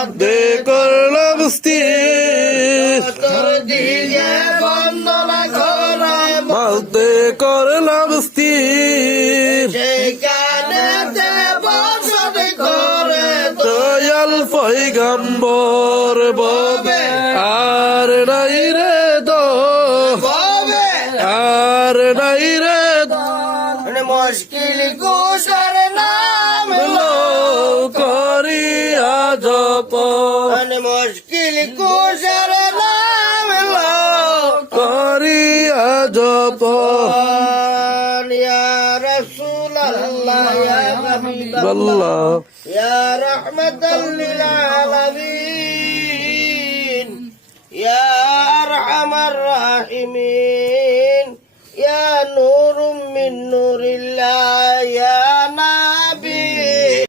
মধ্যে করলাম স্থির তোর দিকে বন্দনা করে মধ্যে করলাম স্থির সেখানে বসত করে দয়াল পয়গম্বর ববে আর নাই রে দো হবে আর নাই রে মুশকিল কুশার নাম লো করিয়া জপ মুশকিল কুশার নাম করিয়া জপ ইয়া রাসূলুল্লাহ ইয়া হাবিবাল্লাহ আল্লাহ ইয়া রাহমাতাল লিল আলামিন ইয়া আরহামার রাহিমিন ইয়া নূরুম মিন নূরিল্লাহ